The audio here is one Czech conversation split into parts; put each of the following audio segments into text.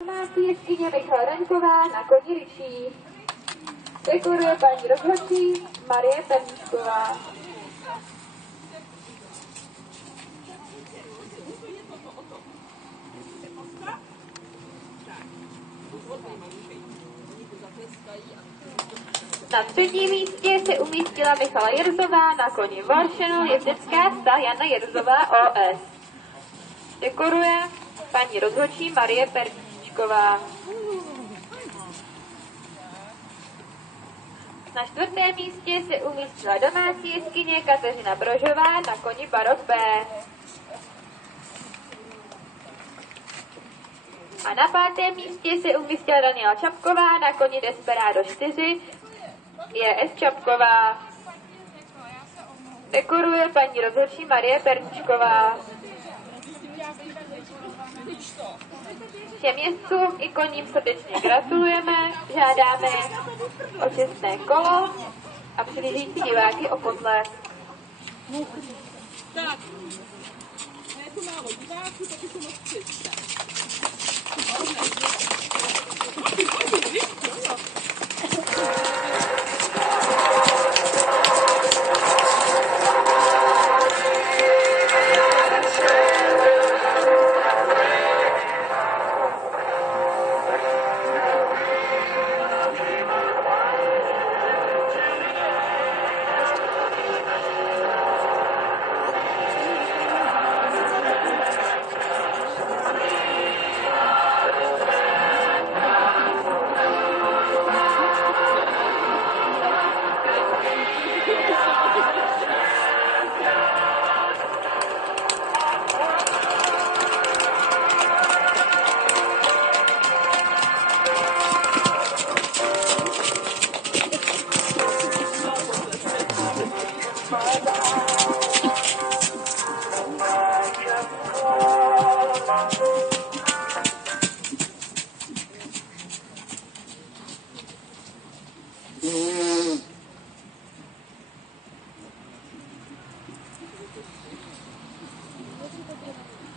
Domácí jeskyně Michala Daňková na koni ryčí. Dekoruje paní rozhodčí Marie Perníčková. Na třetím místě se umístila Michala Jirzová na koni Warchannel jezdecká sta Jana Jirzová OS. Dekoruje paní rozhodčí Marie Perníčková. Na čtvrtém místě se umístila domácí jeskyně Kateřina Brožová na koni Barok B. A na pátém místě se umístila Daniela Čapková na koni Desperado 4 JS Čapková. Dekoruje paní rozhodčí Marie Perníčková. Všem jezdcům i koním srdečně gratulujeme, žádáme o čestné kolo a přihlížející diváky o potlesk. Tak, je tu málo diváků, tak to moc přečte.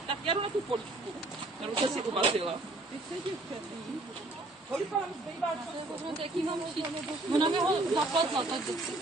Tak já jdu na tu polívku, kterou jsem si uvařila. Kolik vám zbývá času? Jaký mám šít? Ona mi ho zapletla, to vždycky.